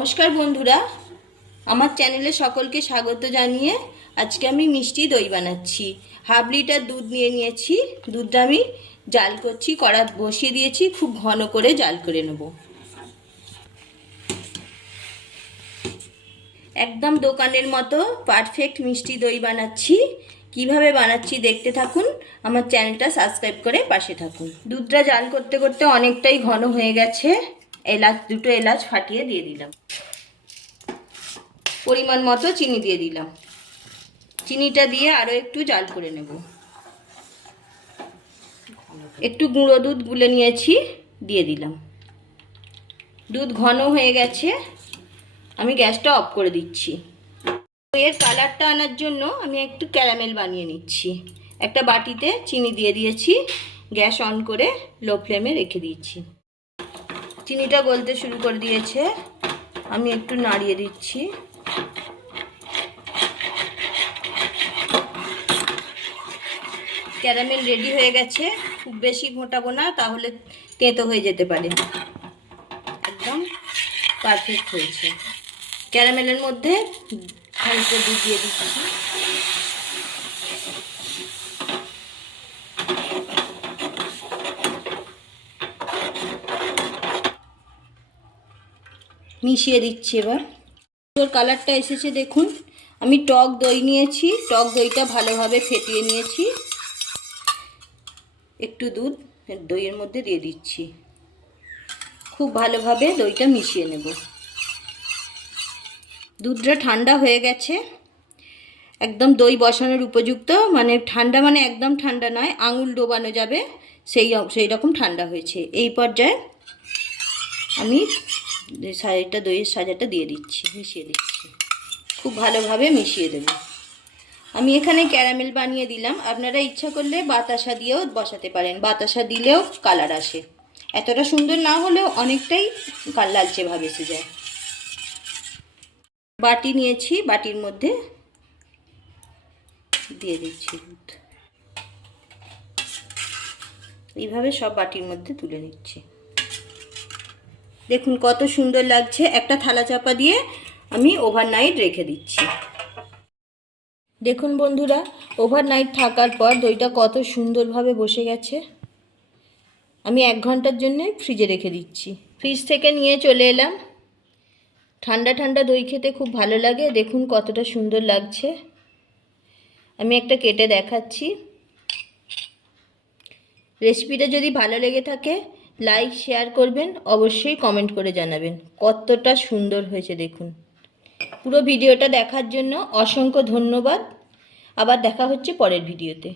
নমস্কার বন্ধুরা, আমার চ্যানেলে সকলকে স্বাগত জানিয়ে আজকে আমি মিষ্টি দই বানাচ্ছি। হাফ লিটার দুধ নিয়েছি। দুধটা আমি জাল করছি, কড়া বসিয়ে দিয়েছি, খুব ঘন করে জাল করে নেব। একদম দোকানের মতো পারফেক্ট মিষ্টি দই বানাচ্ছি। কিভাবে বানাচ্ছি দেখতে থাকুন, আমার চ্যানেলটা সাবস্ক্রাইব করে পাশে থাকুন। দুধটা জাল করতে করতে অনেকটাই ঘন হয়ে গেছে। দুটো এলাচ ফাটিয়ে দিয়ে দিলাম। পরিমাণ মতো চিনি দিয়ে দিলাম। চিনিটা দিয়ে আরও একটু জাল করে নেব। একটু গুঁড়ো দুধ গুলে নিয়েছি, দিয়ে দিলাম। দুধ ঘন হয়ে গেছে, আমি গ্যাসটা অফ করে দিচ্ছি। এর কালারটা আনার জন্য আমি একটু ক্যারামেল বানিয়ে নিচ্ছি। একটা বাটিতে চিনি দিয়ে দিয়েছি, গ্যাস অন করে লো ফ্লেমে রেখে দিচ্ছি। চিনিটা গলতে শুরু করে দিয়েছে, আমি একটু নাড়িয়ে দিচ্ছি। ক্যারামেল রেডি হয়ে গেছে। খুব বেশি ঘোটাবো না, তাহলে তেতো হয়ে যেতে পারে। একদম পারফেক্ট হয়েছে। ক্যারামেলের মধ্যে হালকা দুধ দিয়ে দিচ্ছি। মিশিয়ে দিচ্ছি। এবার কালারটা এসেছে দেখুন। আমি টক দই নিয়েছি, টক দইটা ভালোভাবে ফেটিয়ে নিয়েছি। একটু দুধ দইয়ের মধ্যে দিয়ে দিচ্ছি। খুব ভালোভাবে দইটা মিশিয়ে নেব। দুধটা ঠান্ডা হয়ে গেছে, একদম দই বসানোর উপযুক্ত, মানে ঠান্ডা মানে একদম ঠান্ডা নয়, আঙুল ডোবানো যাবে সেই রকম ঠান্ডা হয়েছে। এই পর্যায়ে আমি দইয়ের সাজাটা দিয়ে দিচ্ছি, মিশিয়ে দিচ্ছি। খুব ভালোভাবে মিশিয়ে দেব। আমি এখানে ক্যারামেল বানিয়ে দিলাম, আপনারা ইচ্ছা করলে বাতাসা দিয়েও বসাতে পারেন। বাতাসা দিলেও কালার আসে, এতটা সুন্দর না হলেও অনেকটাই লালচে ভাব এসে যায়। বাটি নিয়েছি, বাটির মধ্যে দিয়ে দিচ্ছি দুধ। এইভাবে সব বাটির মধ্যে তুলে নিচ্ছি। দেখুন কত সুন্দর লাগছে। একটা থালা চাপা দিয়ে আমি ওভারনাইট রেখে দিচ্ছি। দেখুন বন্ধুরা, ওভারনাইট থাকার পর দইটা কত সুন্দরভাবে বসে গেছে। আমি 1 ঘন্টার জন্য ফ্রিজে রেখে দিচ্ছি। ফ্রিজ থেকে নিয়ে চলে এলাম। ঠান্ডা ঠান্ডা দই খেতে খুব ভালো লাগে। দেখুন কতটা সুন্দর লাগছে। আমি একটা কেটে দেখাচ্ছি। রেসিপিটা যদি ভালো লেগে থাকে লাইক শেয়ার করবেন, অবশ্যই কমেন্ট করে জানাবেন কতটা সুন্দর হয়েছে। দেখুন, পুরো ভিডিওটা দেখার জন্য অসংখ্য ধন্যবাদ। আবার দেখা হচ্ছে পরের ভিডিওতে।